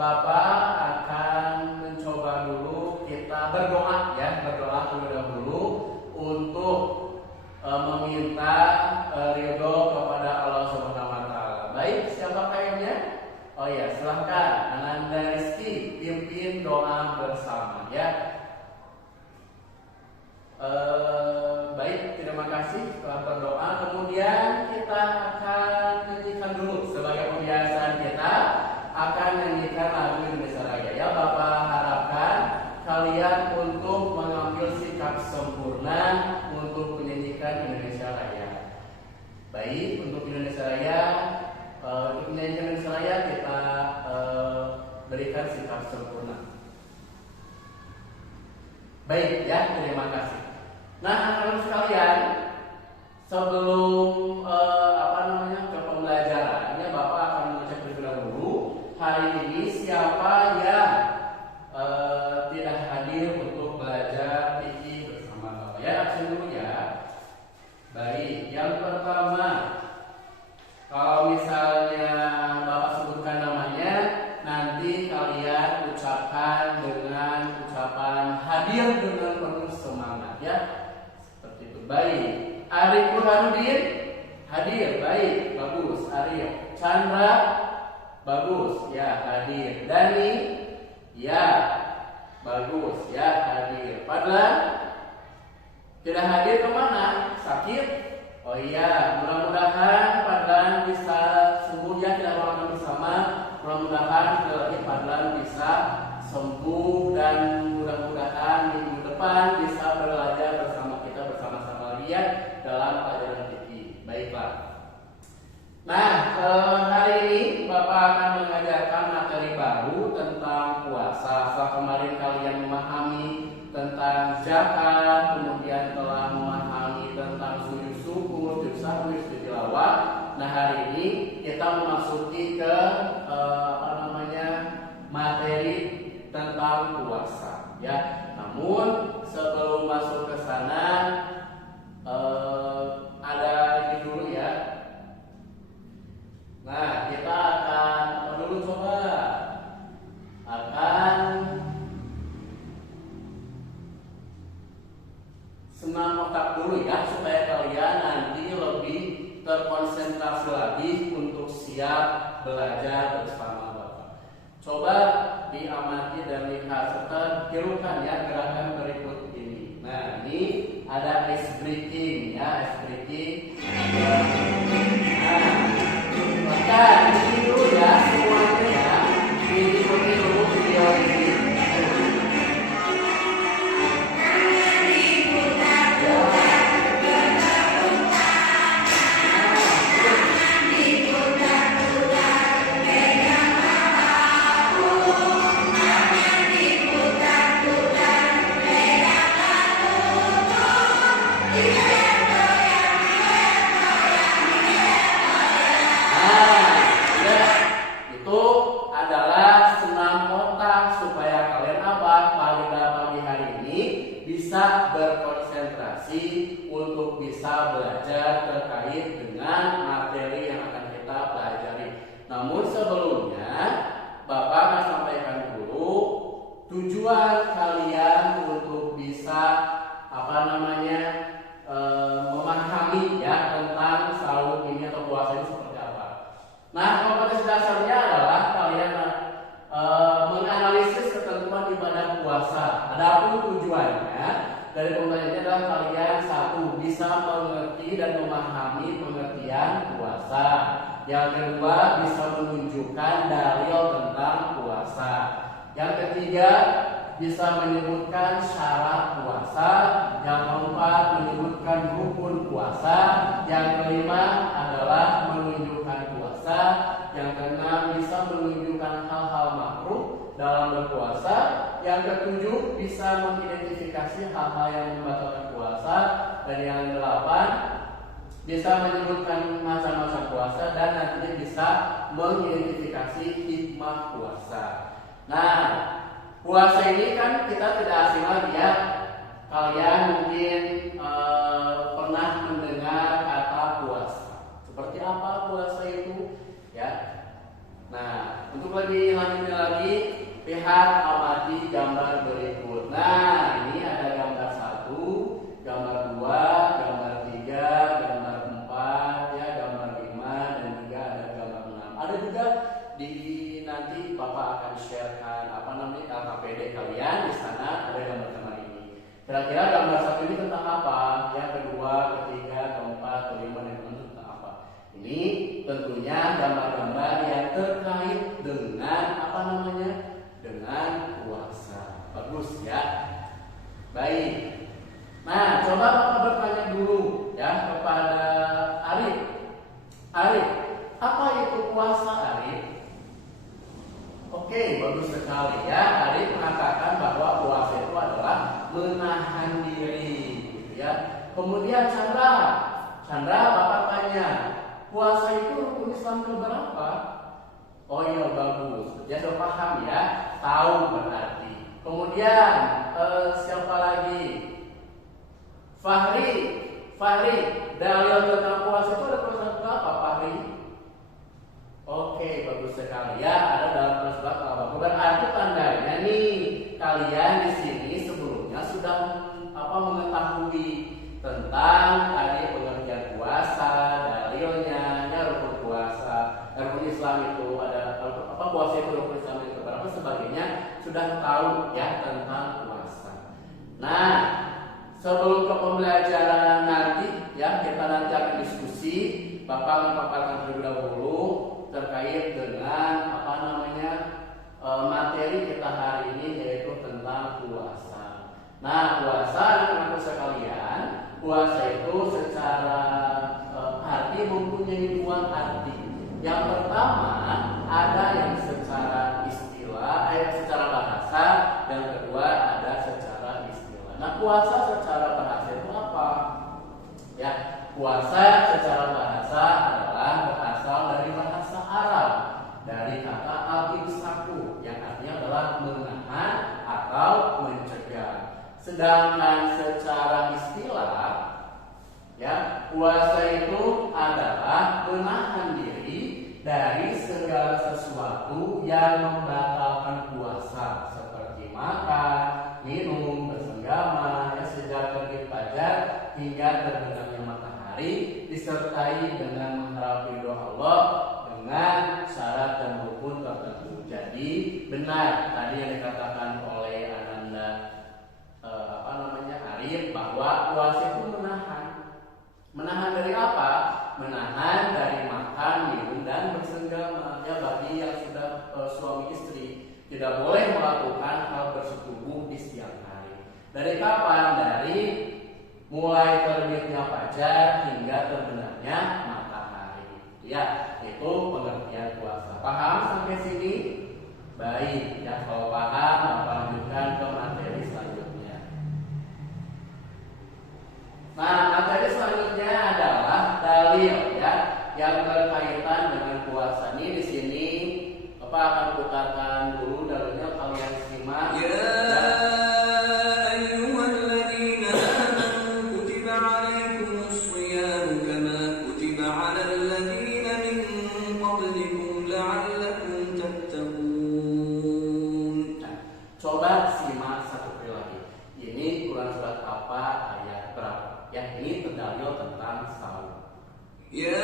Bapak akan mencoba dulu kita berdoa ya, berdoa terlebih dahulu untuk meminta ridho kepada Allah Subhanahu wa taala. Baik, siapa kayaknya? Oh ya, silahkan Ananda Rizky pimpin doa bersama ya. Baik, terima kasih telah berdoa. Kemudian kita akan nyanyikan dulu sebagai pembiasaan kita akan nyanyikan lagu Indonesia Raya ya. Bapak harapkan kalian untuk mengambil sikap sempurna untuk menyanyikan Indonesia Raya. Baik, untuk Indonesia Raya, untuk menyanyikan Indonesia Raya kita berikan sikap sempurna. Baik ya, terima kasih. Nah, anak-anak sekalian, sebelum ke pembelajarannya, Bapak akan mengecek terlebih dahulu hari ini siapa yang tidak hadir untuk belajar fikih bersama Bapak. Ya, absen dulu ya. Baik, yang pertama, kalau misalnya Bapak sebutkan namanya, nanti kalian ucapkan dengan ucapan hadir dengan penuh semangat ya. Seperti itu. Baik. Arif Burhanuddin hadir. Baik, bagus. Arif. Chandra bagus ya, hadir. Dani ya, bagus ya, hadir. Padlan tidak hadir, kemana? Sakit? Oh iya, mudah-mudahan Padlan bisa sembuh ya, kita doakan bersama. Mudah-mudahan Padlan bisa sembuh dan mudah-mudahan minggu depan bisa belajar bersama kita bersama-sama lihat dalam pelajaran fikih. Baiklah. Nah, hari ini Bapak akan mengajarkan materi baru tentang puasa. Setelah kemarin kalian memahami tentang zakat, kemudian telah memahami tentang sujud syukur, sujud sahwi, sujud tilawah. Nah, hari ini kita memasuki ke materi tentang puasa ya. Namun sebelum masuk ke sana ada ini dulu ya. Nah, kita akan akan senam otak dulu ya, supaya kalian nanti lebih terkonsentrasi lagi untuk siap belajar bersama Bapak. Coba diamati dan lihat serta tirukan ya gerakan berikut ini. Nah, ini ada ice breaking ya, ice breaking. Nah, maka ini dulu ya semuanya ya, diikuti dulu video ini. Berkonsentrasi untuk bisa belajar terkait dengan materi yang akan kita pelajari. Namun sebelumnya Bapak akan sampaikan dulu tujuan kalian untuk bisa memahami ya tentang sahur ini atau puasa ini seperti apa. Nah, kompetensi dasarnya adalah kalian menganalisis ketentuan ibadah puasa. Adapun tujuannya dari pembelajarannya adalah kalian satu, bisa mengerti dan memahami pengertian puasa. Yang kedua, bisa menunjukkan dalil tentang puasa. Yang ketiga, bisa menyebutkan syarat puasa. Yang keempat, menyebutkan rukun puasa. Yang kelima adalah menunjukkan puasa. Yang keenam, bisa menunjukkan hal-hal makruh dalam berpuasa. Yang ketujuh, bisa mengidentifikasi hal-hal yang membatalkan puasa. Dan yang kedelapan, bisa menyebutkan macam-macam puasa dan nantinya bisa mengidentifikasi hikmah puasa. Nah, puasa ini kan kita tidak asing lagi ya. Kalian mungkin pernah mendengar kata puasa. Seperti apa puasa itu? Ya. Nah, untuk lebih lanjutnya lagi, Lihat amati gambar berikut. Nah, ini ada gambar 1, gambar 2, gambar 3, gambar 4, ya, gambar 5, dan juga ada gambar 6. Ada juga di nanti Bapak akan sharekan LKPD kalian, di sana ada gambar-gambar ini. Kira-kira gambar 1 ini tentang apa? Yang kedua, ketiga, keempat, kelima, dan keenam tentang apa? Ini tentunya gambar-gambar yang terkait dengan dengan puasa. Bagus ya. Baik. Nah, coba Bapak bertanya dulu ya kepada Arif. Arif, apa itu puasa, Arif? Oke, bagus sekali ya. Arif mengatakan bahwa puasa itu adalah menahan diri, gitu ya. Kemudian Chandra, Bapak tanya, puasa itu rukun Islam keberapa? Oh iya, bagus. Dia sudah paham ya, tahu berarti. Kemudian siapa lagi? Fahri, dalil tentang puasa itu ada tulisan berapa, Fahri? Oke, bagus sekali ya. Ada dalam surat Al-Baqarah. Berarti tandanya nih, kalian di sini sebelumnya sudah mengetahui tentang tadi pengertian puasa, dalilnya, ya, rukun puasa, rukun Islam itu ada puasa itu rukun Islam itu berapa sebagainya, sudah tahu ya tentang puasa. Nah, sebelum ke pembelajaran nanti ya, kita nanti akan diskusi. Bapak memaparkan terlebih dahulu terkait dengan materi kita hari ini, yaitu tentang puasa. Nah, puasa anak-anak sekalian, puasa itu secara arti mempunyai dua arti. Yang pertama ada yang secara istilah, secara bahasa, yang kedua ada secara istilah. Nah, puasa secara bahasa itu apa? Ya, puasa secara bahasa adalah berasal dari bahasa Arab, dari kata al-imsaku yang artinya adalah menahan atau mencegah. Sedangkan secara istilah, ya, puasa itu adalah menahan diri dari segala sesuatu yang membatalkan puasa, seperti makan, minum, bersenggama, ya, sejak terbit fajar hingga terbenamnya matahari, disertai dengan mengharap ridho Allah dengan syarat dan rukun tertentu. Jadi benar tadi yang dikatakan oleh Ananda Arif, bahwa puasa itu menahan dari apa? Menahan dari makan, minum, dan bersenggama. Ya, bagi yang sudah suami istri tidak boleh melakukan hal bersetubuh di siang hari. Dari kapan? Dari mulai terbitnya fajar hingga terbenamnya matahari. Ya, itu pengertian puasa. Paham sampai sini? Baik, ya, kalau paham, Bapak lanjutkan ke materi selanjutnya. Nah, materi selanjutnya adalah dalil, ya, yang berkaitan dengan puasa. Ini di sini Bapak akan putarkan dulu dalilnya, kalian simak. Coba simak satu kali lagi. Ini Quran surat apa, ayat berapa? Ya, ini berdalil tentang sahur. Ya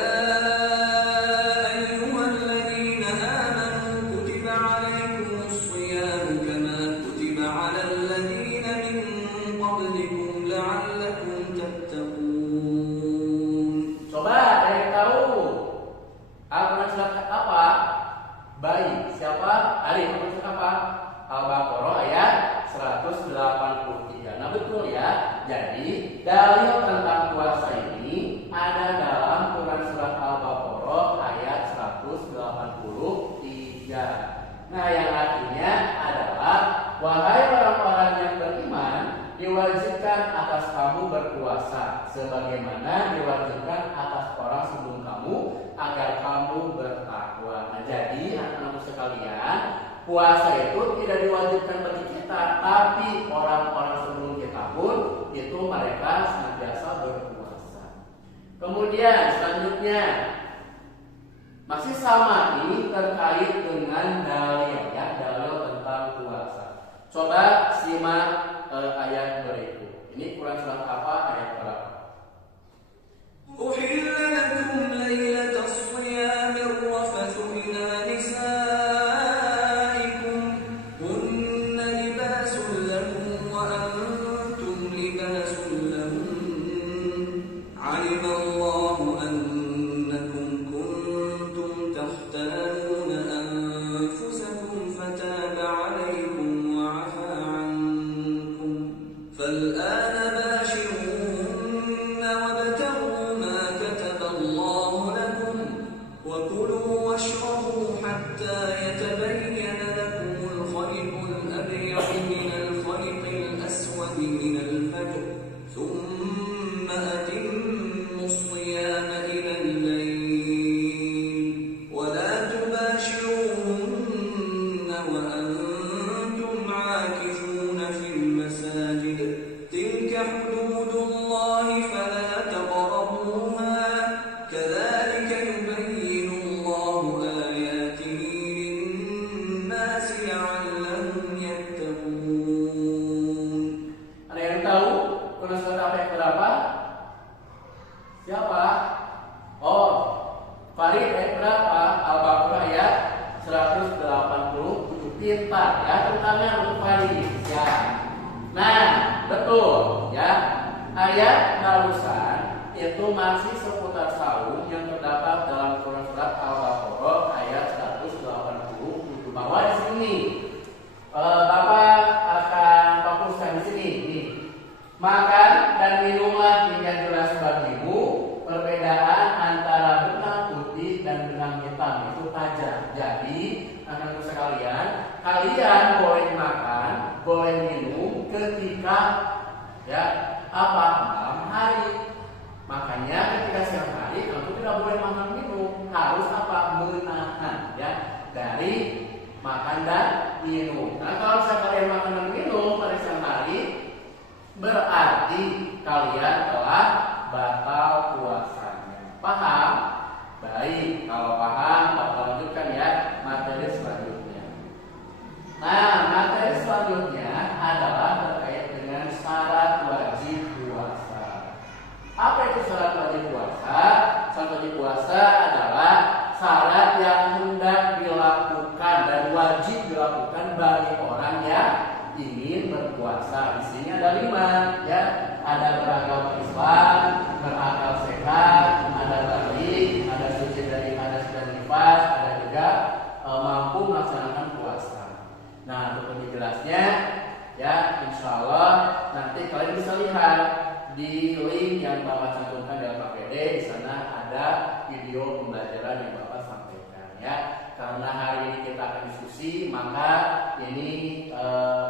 ayyuhalladzina amanu kutiba alaikumus shiyam kama kutiba alal ladzina min qablikum la'allakum tattaqun. Coba ada yang tahu Al-Quran surat apa? Baik, siapa? Arif, Quran surat apa? Al-Baqarah ayat 183. Nah, betul ya. Jadi dalil tentang puasa ini ada dalam Quran surat Al-Baqarah ayat 183. Nah, yang artinya adalah, wahai orang-orang yang beriman, diwajibkan atas kamu berpuasa sebagaimana diwajibkan atas orang sebelum kamu, agar kamu bertakwa. Nah, jadi anak-anak sekalian, puasa itu tidak diwajibkan bagi kita, tapi orang-orang sebelum kita pun itu mereka senantiasa berpuasa. Kemudian selanjutnya masih sama, ini terkait dengan dalil, ya, dalil tentang puasa. Coba simak ayat berikut. Ini Quran surat apa, ayat berapa? أحل لكم ليلة الصيام الرفث إلى نسائكم هن لباس لكم وأنتم لباس لهن علم الله أنكم كنتم تختانون أنفسكم فتاب عليكم وعفى عنكم فالآن باشروهن وابتغوا ما كتب الله لكم وكلوا واشربوا حتى يتبين لكم الخيط الأبيض من الخيط الأسود من الفجر ثم أتموا الصيام إلى الليل ولا تباشروهن وأنتم عاكفون في المساجد تلك حدود الله فلا تقربوها كذلك يبين الله آياته للناس لعلهم يتقون. Ada yang tahu Quran surat apa yang berapa? Siapa? Oh, Farid ayat berapa? Al-Baqarah ayat 187. Pintar ya, tepuk tangan untuk Farid ya. Nah, betul ya. Ayat barusan itu masih seputar saum yang terdapat dalam Quran surat Al-Baqarah ayat 187. Bahwa di sini Bapak akan fokuskan di sini. Nih. Makan dan minumlah hingga jelas bagimu perbedaan antara benang putih dan benang hitam itu tajam. Jadi, anak-anak sekalian, kalian boleh makan, boleh minum ketika ya malam hari. Makanya ketika siang hari kamu tidak boleh makan minum, harus menahan ya dari makan dan minum. Nah, kalau misalnya kalian makan dan minum pada siang hari, berarti kalian telah batal puasanya. Paham? Baik, kalau paham, Bapak lanjutkan ya materi selanjutnya. Nah, materi selanjutnya adalah terkait dengan syarat wajib puasa. Apa itu syarat wajib puasa? Syarat wajib puasa adalah syarat yang hendak dilakukan dan wajib dilakukan bagi orang yang ingin berpuasa. Di sini ada 5 ya. Ada beragama Islam, berakal sehat, ada balik, ada suci dari hadas dan nifas, ada juga mampu melaksanakan puasa. Nah, untuk lebih jelasnya ya, insya Allah nanti kalian bisa lihat di link yang Bapak cantumkan dalam APD. Di sana ada video pembelajaran yang Bapak sampaikan ya. Karena hari ini kita akan diskusi, maka ini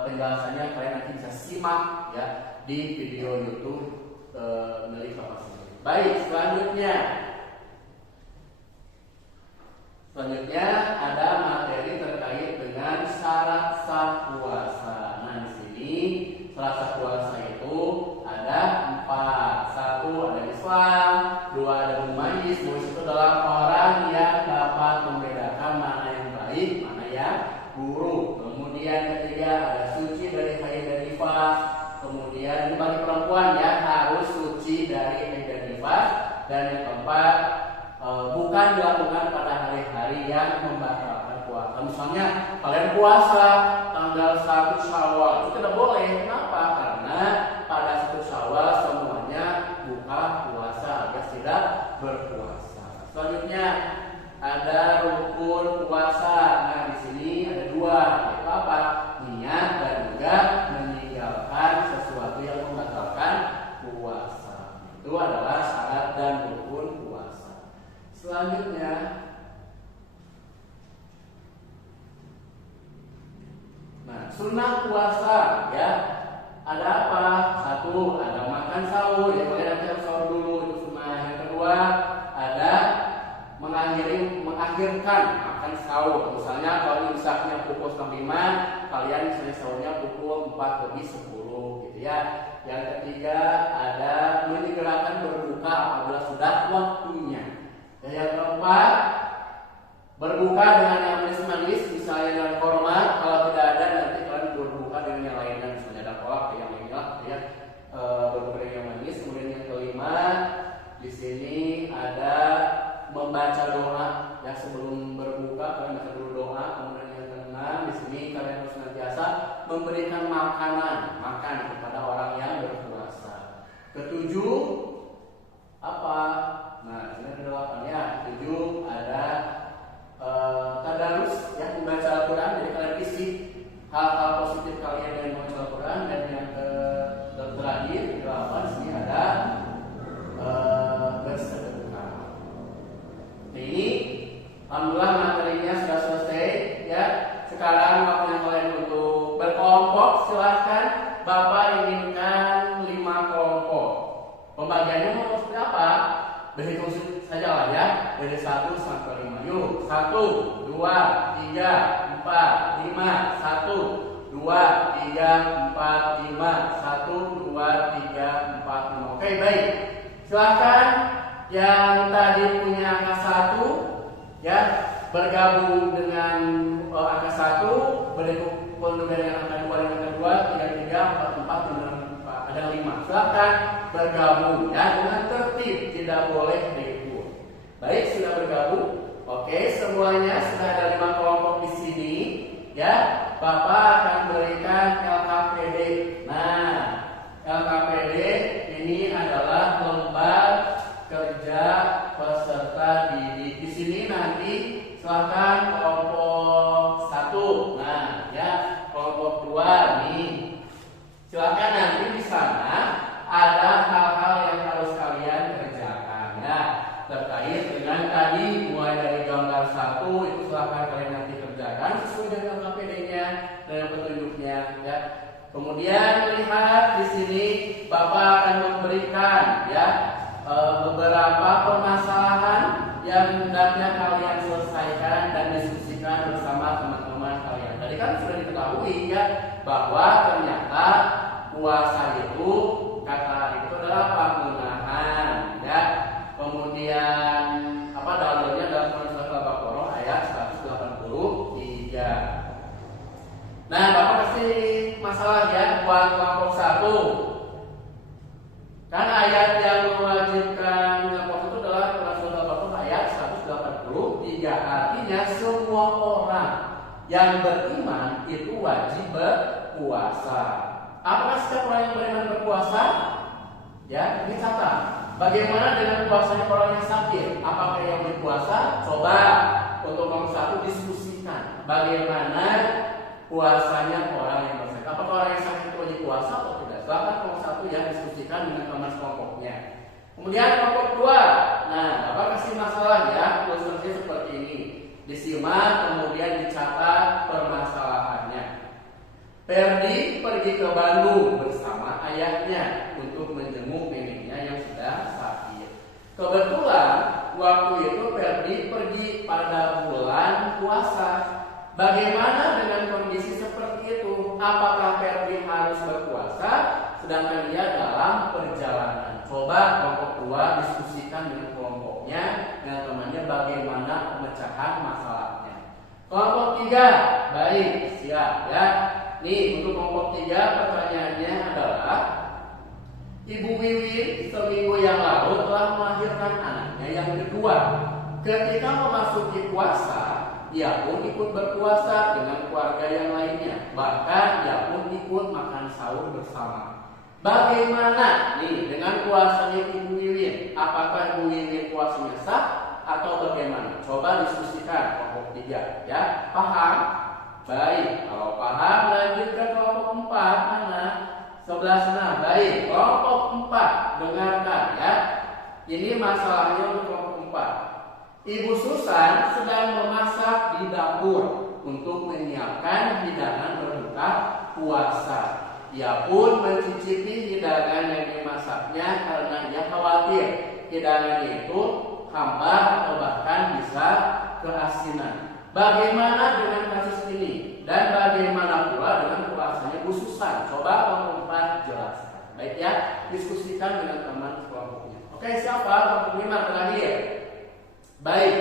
penjelasannya kalian nanti bisa simak ya di video YouTube milik Bapak sendiri. Baik, selanjutnya ada materi terkait dengan syarat sah puasa. Nah, di sini syarat sah puasa itu ada 4. 1 ada Islam, 2 ada mumayyiz. Mumayyiz itu adalah orang yang dapat membedakan mana yang baik, mana yang buruk. Kemudian ketiga ada suci dari haid dan nifas. Kemudian bagi perempuan ya harus suci dari haid dan nifas. Dan yang keempat bukan dilakukan pada hari-hari yang membatalkan puasa. Misalnya kalian puasa tanggal 1 Syawal, itu tidak boleh. Kenapa? Karena pada 1 Syawal semuanya buka puasa alias tidak berpuasa. Selanjutnya ada rukun puasa. Nah, di sini ada 2, yaitu apa? Niat dan juga meninggalkan sesuatu yang membatalkan puasa. Itu adalah syarat dan rukun puasa. Selanjutnya sunnah puasa ya. Ada apa? 1, ada makan sahur, ya kalian harus sahur dulu, itu sunnah. Yang kedua, ada mengakhirkan makan sahur. Misalnya kalau imsaknya pukul 5, kalian misalnya sahurnya pukul 4:10 gitu ya. Yang ketiga, ada menyegerakan berbuka apabila sudah waktunya. Dan yang keempat, berbuka dengan yang manis-manis, misalnya dengan korma. Kalau tidak ada, nanti kalian berbuka dengan membaca doa ya sebelum berbuka. Kalian baca dulu doa, kemudian yang keenam di sini kalian harus senantiasa memberikan makan kepada orang yang berpuasa. Ketujuh apa? Nah, ini ke-8 ya. Ketujuh ada tadarus ya, membaca Al-Quran. Jadi kalian isi hal-hal positif kalian dengan membaca Al-Quran. Dan yang terakhir ke-8 di sini ada bersedekah. Nah, ini alhamdulillah materinya sudah selesai ya. Sekarang waktunya kalian untuk berkelompok. Silahkan Bapak inginkan 5 kelompok. Pembagiannya mau seperti apa? Berhitung saja lah ya. Dari 1 sampai 5. Yuk, 1, 2, 3, 4, 5. 1, 2, 3, 4, 5. 1, 2, 3, 4, 5. Oke, baik. Silahkan yang tadi punya angka 1 ya, bergabung dengan angka 1, bergabung dengan angka 2 dengan angka 2, 3, 3, 4, 4 dengan ada 5. Silahkan bergabung ya dengan tertib, tidak boleh ribut. Baik, sudah bergabung. Oke, semuanya sudah ada 5 kelompok di sini ya. Bapak akan berikan LKPD. Nah, LKPD ini adalah lembar kerja peserta didik. Di sini nanti silahkan kelompok 1. Nah, ya, kelompok 2 nih. Silahkan nanti di sana ada hal-hal yang harus kalian kerjakan ya, terkait dengan tadi mulai dari gambar 1 itu silahkan kalian nanti kerjakan sesuai dengan KPD-nya dan petunjuknya ya. Kemudian lihat di sini Bapak akan memberikan ya beberapa permasalahan yang hendaknya kalian selesaikan dan diskusikan bersama teman-teman kalian. Tadi kan sudah diketahui ya bahwa ternyata puasa itu kata itu adalah penggunaan ya. Kemudian apa dalilnya dalam surat Al-Baqarah ayat 183. Nah, Bapak kasih masalah ya buat kelompok 1. Kan ayat yang mewajibkan kelompok itu adalah surat Al-Baqarah ayat 183. Artinya semua orang yang beriman itu wajib berpuasa. Apakah setiap orang yang beriman berpuasa? Ya, ini catat. Bagaimana dengan puasanya orang yang sakit? Apakah yang berpuasa? Coba untuk nomor 1 diskusikan. Bagaimana puasanya orang yang bersakit? Apakah orang yang sakit itu wajib puasa atau tidak? Silahkan nomor 1 ya diskusikan dengan teman kelompoknya. Kemudian kelompok 2. Nah, Bapak kasih masalah ya, ilustrasi seperti ini. Disimak kemudian dicatat permasalahannya. Ferdi pergi ke Bandung bersama ayahnya untuk menjenguk neneknya yang sudah sakit. Kebetulan waktu itu Ferdi pergi pada bulan puasa. Bagaimana dengan kondisi seperti itu? Apakah Ferdi harus berpuasa sedangkan dia dalam perjalanan? Coba kelompok 2 diskusikan dengan kelompoknya, dengan temannya bagaimana pemecahan masalahnya. Kelompok 3, baik, siap ya. Nih, untuk kelompok 3 pertanyaannya adalah Ibu Wiwin seminggu yang lalu telah melahirkan anaknya yang kedua. Ketika memasuki puasa, ia pun ikut berpuasa dengan keluarga yang lainnya. Bahkan ia pun ikut makan sahur bersama. Bagaimana nih dengan puasanya Ibu Wiwin? Apakah Ibu Wiwin puasanya sah atau bagaimana? Coba diskusikan kelompok 3 ya. Paham? Baik, kalau paham lanjut ke kelompok 4. Mana? Sebelah sana. Baik, kelompok 4 dengarkan ya. Ini masalahnya untuk kelompok 4. Ibu Susan sedang memasak di dapur untuk menyiapkan hidangan berbuka puasa. Ia pun mencicipi hidangan yang dimasaknya karena ia khawatir hidangan itu hambar atau bahkan bisa keasinan. Bagaimana dengan kasus ini? Dan bagaimana pula dengan puasanya Bu Susan? Coba kelompok 4 jelaskan. Baik ya, diskusikan dengan teman kelompoknya. Oke, siapa? Kelompok 5 terakhir. Baik,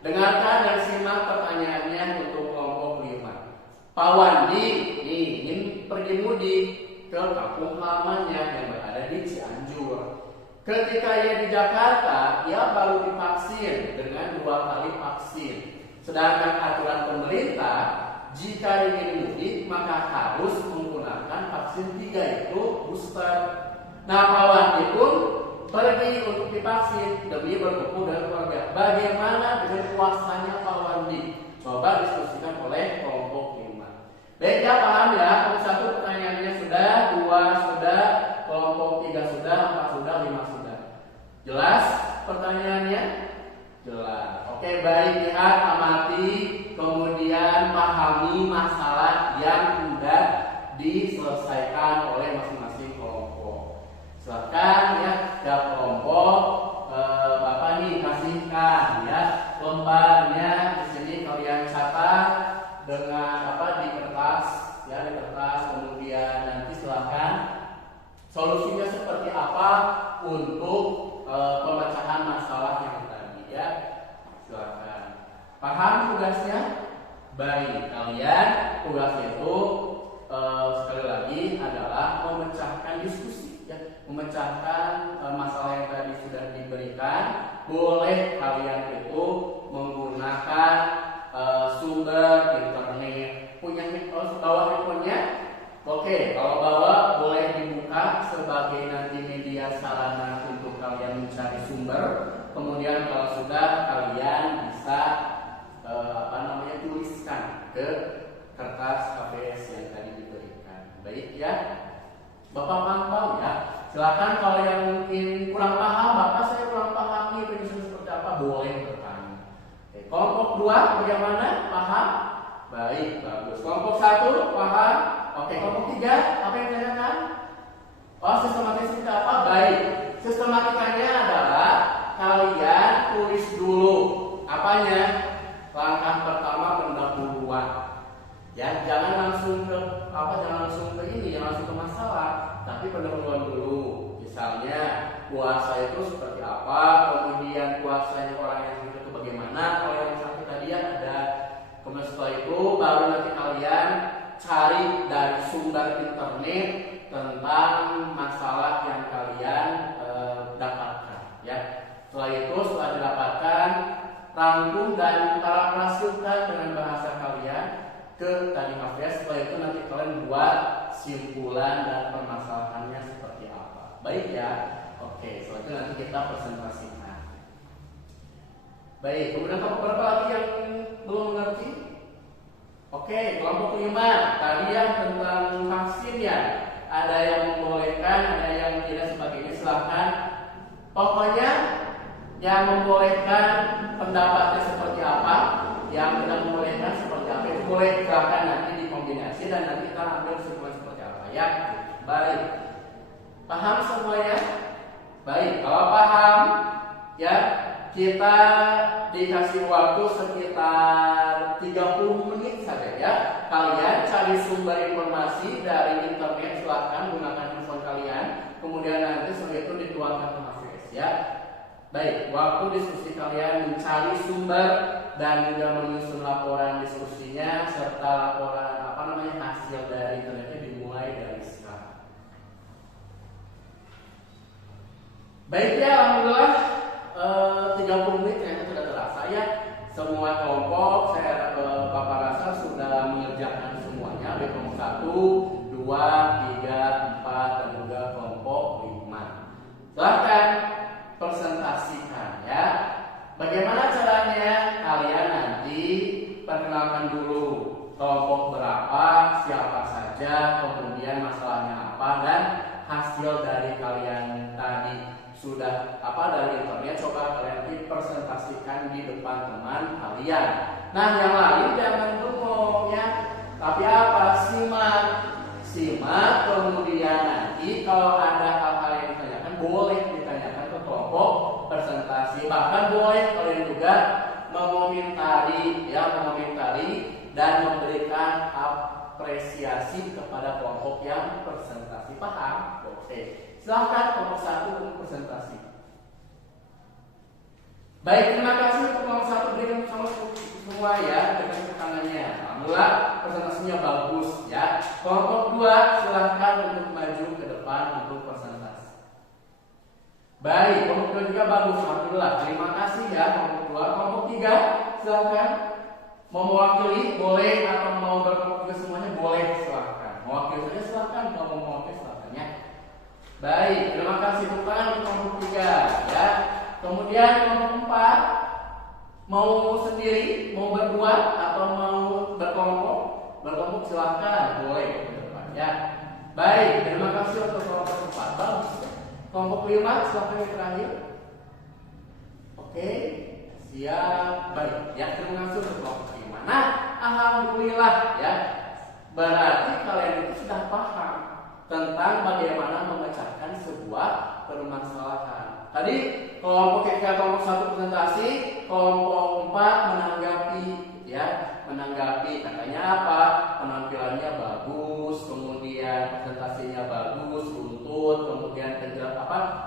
dengarkan dan simak pertanyaannya untuk kelompok 5. Pak Wandi ingin pergi mudik ke kampung halamannya yang berada di Cianjur. Ketika ia di Jakarta, ia baru divaksin dengan 2 kali vaksin. Sedangkan aturan pemerintah, jika ingin mudik maka harus menggunakan vaksin 3 yaitu booster. Nah, Pak Wandi pun pergi untuk divaksin demi berkumpul dengan keluarga. Bagaimana dengan puasanya Pak Wandi? Coba diskusikan oleh kelompok 5. Baik ya, paham ya? Kelompok 1 pertanyaannya sudah, 2 sudah, kelompok 3 sudah, 4 sudah, 5 sudah. Jelas pertanyaannya? Jelas. Oke, baik, lihat, amati, kemudian pahami masalah yang sudah diselesaikan oleh masing-masing kelompok. Silakan ya, tiap kelompok Bapak nih kasihkan ya lembarnya. Di sini kalian catat dengan di kertas ya, di kertas. Kemudian nanti silakan solusinya seperti apa untuk pemecahan masalah yang tadi ya. Silakan. Paham tugasnya? Baik, kalian tugasnya itu sekali lagi adalah memecahkan diskusi ya, memecahkan masalah yang tadi sudah diberikan. Boleh kalian itu menggunakan sumber internet. Punya bawa handphonenya? Oke, kalau bawa boleh dibuka sebagai nanti media sarana untuk kalian mencari sumber. Kemudian kalau sudah, kalian bisa tuliskan ke kertas KBS yang tadi diberikan. Baik ya, Bapak paham ya. Silakan kalau yang mungkin kurang paham, Bapak saya kurang paham ini penyusun seperti apa, boleh bertanya. Oke, kelompok 2 bagaimana? Paham? Baik, bagus. Kelompok 1 paham? Oke, kelompok 3 apa yang ditanyakan? Oh, sistematisnya apa? Baik. Sistematikanya adalah kalian tulis dulu apanya? Langkah pertama pendahuluan. Ya, jangan langsung ke jangan langsung ke masalah, tapi pendahuluan dulu. Misalnya puasa itu seperti apa, kemudian puasanya orang yang sakit itu bagaimana, kalau yang sakit tadi ya ada. Kemudian setelah itu baru nanti kalian cari dari sumber internet tentang masalah yang kalian dapatkan ya. Setelah didapatkan, rangkum dan parafrasekan dengan bahasa kalian ke tadi KBS. Setelah itu nanti kalian buat simpulan dan permasalahannya seperti apa. Baik ya. Oke, setelah itu nanti kita presentasikan. Baik, kemudian kelompok berapa lagi yang belum mengerti? Oke, kelompok 5 tadi yang tentang vaksin ya. Ada yang membolehkan, ada yang tidak sebagainya. Silakan. Pokoknya yang membolehkan pendapatnya seperti apa, yang tidak membolehkan seperti apa, itu boleh silakan nanti dikombinasi dan nanti kita ambil kesimpulan seperti apa ya. Baik, paham semuanya? Baik, kalau paham ya, kita dikasih waktu sekitar 30 menit saja ya. Kalian cari sumber informasi dari internet, silakan gunakan handphone kalian. Kemudian nanti setelah itu dituangkan ke HVS ya. Baik, waktu diskusi kalian mencari sumber dan juga menyusun laporan diskusinya serta laporan hasil dari internetnya dimulai dari sekarang. Baik ya, alhamdulillah 30 menit ternyata sudah terasa ya. Semua kelompok saya Bapak rasa sudah mengerjakan semuanya, baik kelompok 1, 2, 3, 4 dan juga kelompok 5. Silahkan presentasikan ya. Bagaimana caranya? Kalian nanti perkenalkan dulu kelompok berapa, siapa saja, kemudian masalahnya apa, dan hasil dari kalian tadi sudah dari internet. Coba kalian presentasikan di depan teman kalian. Nah, yang lain jangan bengong ya, tapi simak, kemudian nanti kalau ada hal-hal yang ditanyakan boleh ditanyakan ke kelompok presentasi. Bahkan boleh kalian juga mengomentari dan memberikan apresiasi kepada kelompok yang presentasi. Paham? Oke. Silahkan kelompok 1 untuk presentasi. Baik, terima kasih untuk kelompok 1, berikan sama semua ya dengan tangannya. Alhamdulillah presentasinya bagus ya. Kelompok 2 silahkan untuk maju ke depan untuk presentasi. Baik, kelompok 2 juga bagus, alhamdulillah. Terima kasih ya kelompok 2. Kelompok 3 silahkan. Mau mewakili boleh atau mau berkelompok 3 semuanya boleh, silahkan. Mewakili saja silahkan, kalau mau mewakili silahkan ya. Baik, terima kasih bukan kelompok 3 ya. Kemudian kelompok 4 mau sendiri, mau berdua atau mau berkelompok? Berkelompok silahkan, boleh ke depan ya. Baik, terima kasih untuk kelompok 4. Bagus. Kelompok 5 silahkan yang terakhir. Oke, siap. Baik, ya terima kasih untuk kelompok 5. Nah, alhamdulillah ya. Berarti kalian itu sudah paham tentang bagaimana memecahkan sebuah permasalahan. Tadi kelompok 3, kelompok 1 presentasi, kelompok 4 menanggapi ya, menanggapi katanya apa? Penampilannya bagus, kemudian presentasinya bagus, runtut, kemudian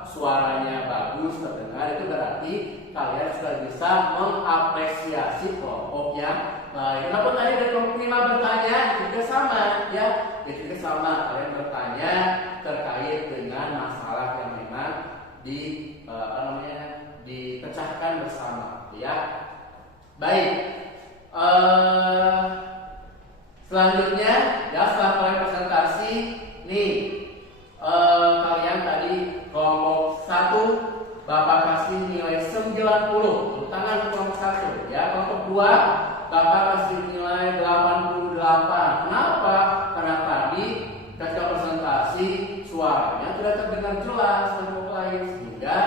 suaranya bagus terdengar. Itu berarti kalian sudah bisa mengapresiasi kelompok yang baik. Kenapa tadi dari kelompok 5 bertanya juga sama ya? Juga sama, kalian bertanya terkait dengan masalah yang memang dipecahkan bersama ya. Baik. Selanjutnya ya, setelah kalian presentasi nih, kalian tadi kelompok 1 Bapak kasih nilai 90. Tepuk tangan untuk kelompok 1 ya. Kelompok 2 Bapak kasih nilai 88. Kenapa? Karena tadi ketika presentasi suaranya tidak terdengar jelas dan lain, sehingga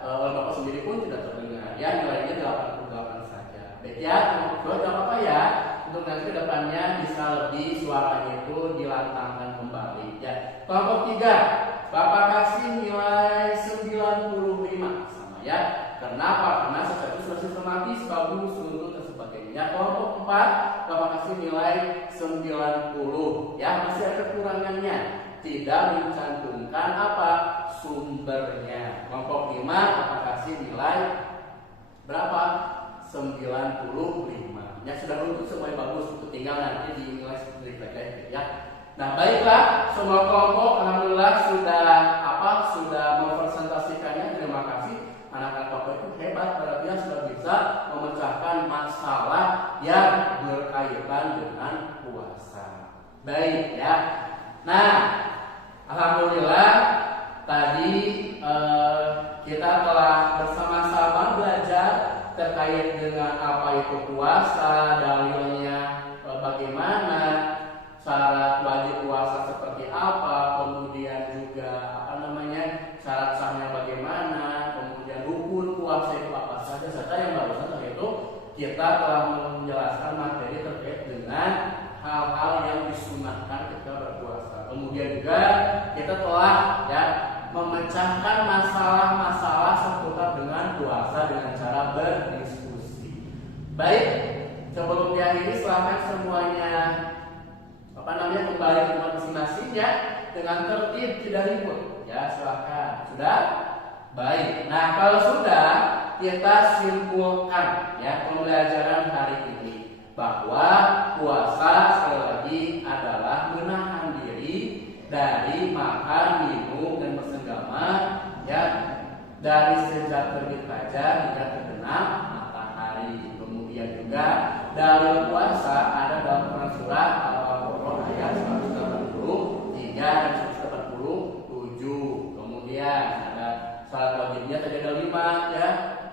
oleh Bapak sendiri pun tidak terdengar ya. Nilainya 88 saja. Baik ya, kelompok 2 tidak apa-apa ya. Untuk nanti ke depannya bisa lebih suaranya itu dilantangkan kembali ya. Kelompok 3 Bapak kasih nilai 95 sama ya. Kenapa? Karena secara itu sudah sistematis, bagus, runtut dan sebagainya. Kelompok 4 Bapak kasih nilai 90 ya. Masih ada kekurangannya, tidak mencantumkan apa? Sumbernya. Kelompok 5 Bapak kasih nilai berapa? 95. Ya, sudah runtut semuanya bagus, itu tinggal nanti dinilai seperti saja ya. Nah, baiklah, semua kelompok alhamdulillah sudah mempresentasikannya. Terima kasih. Anak-anak Bapak itu hebat, berarti sudah bisa memecahkan masalah yang berkaitan dengan puasa. Baik ya. Nah, alhamdulillah tadi kita telah bersama-sama belajar terkait dengan apa itu puasa, dalilnya bagaimana, syarat wajib puasa seperti apa, kemudian juga syarat sahnya bagaimana, kemudian rukun puasa itu apa saja, serta yang barusan tadi itu kita telah menjelaskan materi terkait dengan hal-hal yang disunahkan ketika berpuasa. Kemudian juga kita telah ya memecahkan masalah-masalah seputar dengan puasa dengan cara berdiskusi. Baik, sebelum diakhiri silakan semuanya kembali ke tempat masing-masing ya, dengan tertib, tidak ribut ya, silakan. Sudah? Baik. Nah, kalau sudah, kita simpulkan ya pembelajaran hari ini bahwa puasa sekali lagi adalah menahan diri dari makan, minum dan bersenggama ya, dari sejak terbit fajar hingga terbenam matahari. Kemudian juga dalil puasa ada dalam Quran surat Al-Baqarah ayat 183 dan 187. Kemudian ada salat wajibnya tadi ada 5 ya,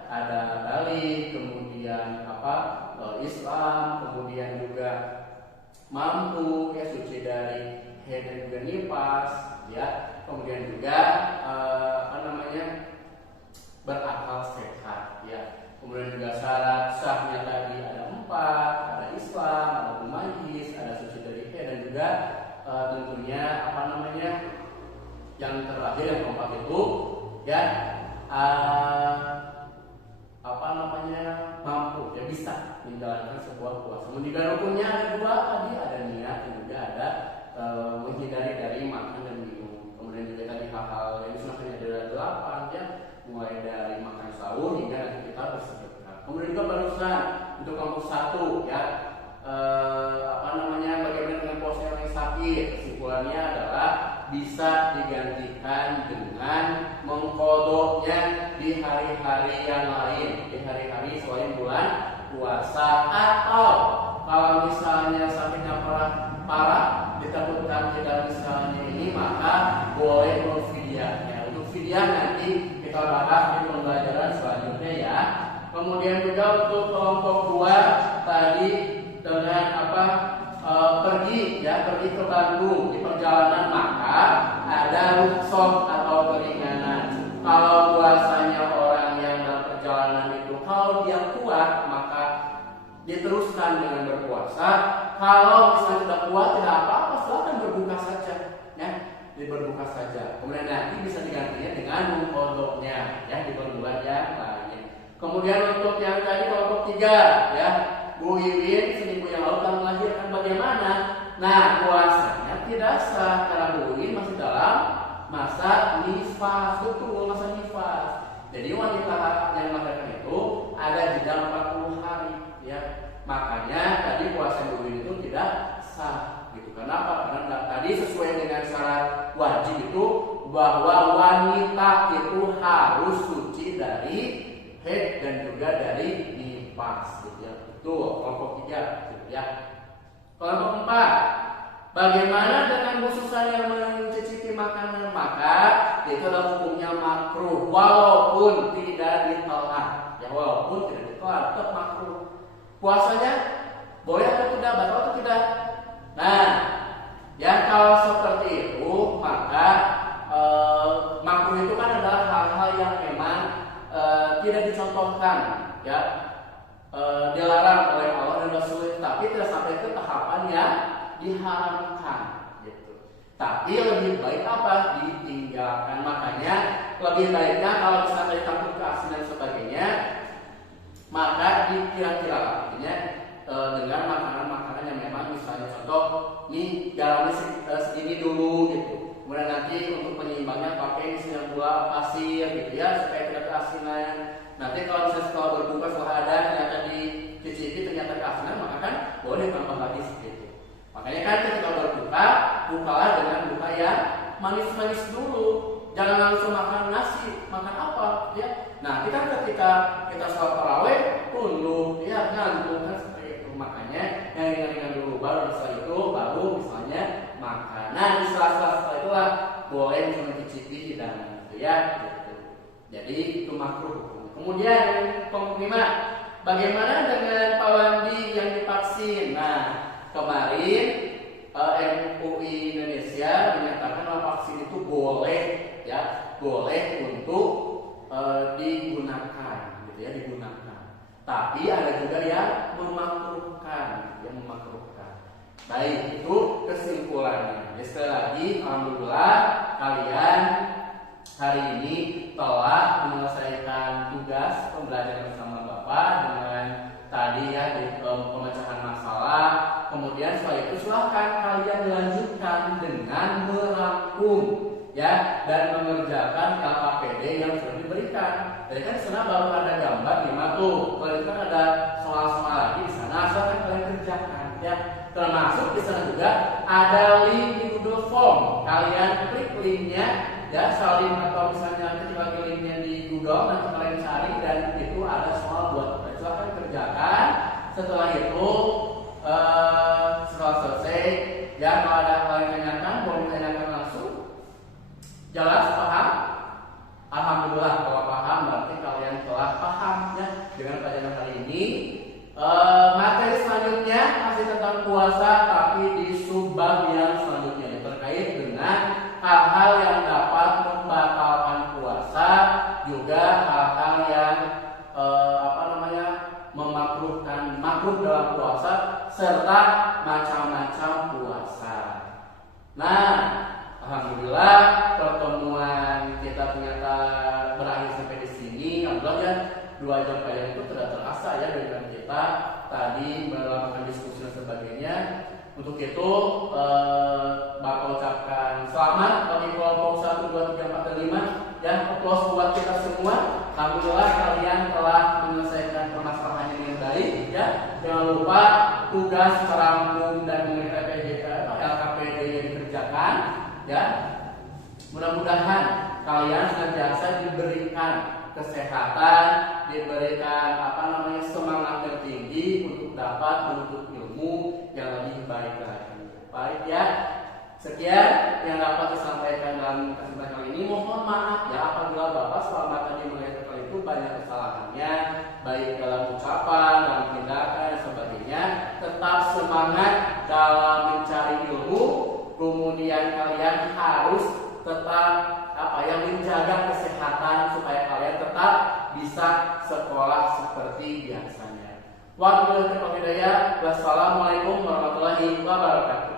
ada dalil, kemudian Islam, kemudian juga mampu ya, suci dari haid dan juga nifas ya, kemudian juga berakal sehat ya, kemudian juga syarat sahnya tadi ada 4, ada Islam, ada majlis, ada suci dari haid, dan juga tentunya yang terakhir yang keempat itu ya mampu ya, bisa menjalankan sebuah puasa. Kemudian rukunnya ada 2 tadi, ada niat dan juga ada menghindari dari makan dan minum. Kemudian juga tadi hal-hal yang disunahkan ada 8 ya, mulai dari makan sahur hingga nanti kita bersedekah. Kemudian juga barusan untuk kelompok 1 ya, bagaimana dengan puasa yang sakit? Kesimpulannya adalah bisa digantikan dengan kodoknya di hari-hari yang lain, di hari-hari selain bulan puasa. Atau kalau misalnya sakitnya parah ditakutkan tidak misalnya ini, maka boleh berfidyahnya. Untuk fidyah nanti kita bahas di pembelajaran selanjutnya ya. Kemudian juga untuk kelompok 2 tadi dengan pergi ke Bandung di perjalanan, maka ada rukhsah atau keringanan. Kalau puasanya orang yang dalam perjalanan itu kalau dia kuat maka diteruskan dengan berpuasa. Kalau misalnya tidak kuat tidak apa-apa, silakan berbuka saja ya, berbuka saja. Kemudian nanti bisa digantinya dengan mengkodoknya ya di bulan yang lain. Kemudian untuk yang tadi kelompok 3 ya, Bu Iwin seminggu yang lalu telah melahirkan, bagaimana? Nah, puasanya tidak sah karena Bu Iwin masih dalam masa nifas, betul masa nifas. Jadi wanita yang melahirkan itu ada jeda 40 hari ya. Makanya tadi puasa Bu Iwin itu tidak sah gitu. Kenapa? Karena tadi sesuai dengan syarat wajib itu bahwa wanita itu harus suci dari haid dan juga dari nifas gitu ya. Betul, kelompok 3 gitu ya. Kelompok 4, bagaimana dengan khususan yang mencicipi makanan? Maka itu adalah hukumnya makruh walaupun tidak ditolak ya, walaupun tidak ditolak tetap makruh. Puasanya boleh atau tidak, batal atau tidak? Nah, ya kalau seperti itu maka makruh itu kan adalah hal-hal yang memang tidak dicontohkan ya, dilarang oleh Allah dan Rasul, tapi tidak sampai ke tahapan yang diharamkan gitu. Tapi lebih baik apa? Ditinggalkan. Makanya lebih baiknya kalau misalnya takut keasinan dan sebagainya, maka dikira-kira artinya dengan makanan-makanan yang memang misalnya contoh nih garamnya segini dulu gitu. Kemudian nanti untuk penyeimbangnya pakai misalnya gula pasir gitu ya, supaya tidak keasinan. Nanti kalau misalnya setelah berbuka setelah ada ternyata dicicipi ternyata keasinan, maka kan boleh tambah lagi sedikit. Makanya kan ketika berbuka, bukalah dengan buka yang manis-manis dulu. Jangan langsung makan nasi, makan apa ya. Nanti kan ketika kita sholat tarawih tunduk ya, ngantuk kan seperti itu. Makanya yang ringan-ringan dulu, baru setelah itu baru misalnya makan. Nah di sela-sela setelah itulah boleh misalnya dicicipi hidangan gitu ya gitu. Jadi itu makruh. Kemudian kelompok 5, bagaimana dengan Pak Wandi yang divaksin? Nah, kemarin MUI Indonesia menyatakan bahwa vaksin itu boleh ya, boleh untuk digunakan gitu ya, digunakan. Tapi ada juga yang memakruhkan, Baik, itu kesimpulannya. Ya, sekali lagi, alhamdulillah kalian hari ini telah menyelesaikan tugas pembelajaran bersama Bapak dengan tadi ya di pemecahan masalah. Kemudian setelah itu silahkan kalian dilanjutkan dengan merangkum ya dan mengerjakan LKPD yang sudah diberikan. Jadi kan di sana baru ada gambar 5 tuh. Kalau itu kan ada soal-soal lagi di sana, silahkan kalian kerjakan ya. Termasuk di sana juga ada link di Google Form. Kalian klik linknya ya, salin atau misalnya ketik lagi linknya di Google, nanti kalian cari dan itu ada soal buat kalian. Silahkan kerjakan. Setelah itu setelah selesai ya, kalau ada hal yang ditanyakan boleh ditanyakan langsung. Jelas, paham? Alhamdulillah kalau paham berarti kalian telah paham ya dengan pelajaran hari ini. Materi selanjutnya masih tentang puasa tapi di subbab yang selanjutnya terkait dengan hal-hal yang dapat membatalkan puasa, juga hal-hal yang memakruhkan makruh dalam puasa serta macam-macam puasa. Nah, alhamdulillah pertemuan kita ternyata berakhir sampai di sini. Alhamdulillah ya, 2 jam kajian itu tidak terasa ya dengan kita tadi melakukan diskusi dan sebagainya. Untuk itu Bapak ucapkan selamat bagi kelompok 1, 2, 3, 4, dan 5 ya, aplaus buat kita semua. Alhamdulillah kalian telah menyelesaikan permasalahannya dengan baik ya. Jangan lupa tugas merangkum dan mengenai LKPD yang dikerjakan ya. Mudah-mudahan kalian senantiasa diberikan kesehatan, diberikan semangat yang tinggi untuk dapat menuntut ilmu yang lebih baik lagi. Baik ya. Sekian yang dapat disampaikan dalam kesempatan kali ini. Mohon maaf ya apabila Bapak selama tadi mengajarkan itu banyak kesalahannya, baik dalam ucapan, dalam tindakan dan sebagainya. Tetap semangat dalam mencari ilmu. Kemudian kalian harus tetap menjaga kesehatan supaya kalian tetap bisa sekolah seperti biasanya. Wassalamualaikum warahmatullahi wabarakatuh.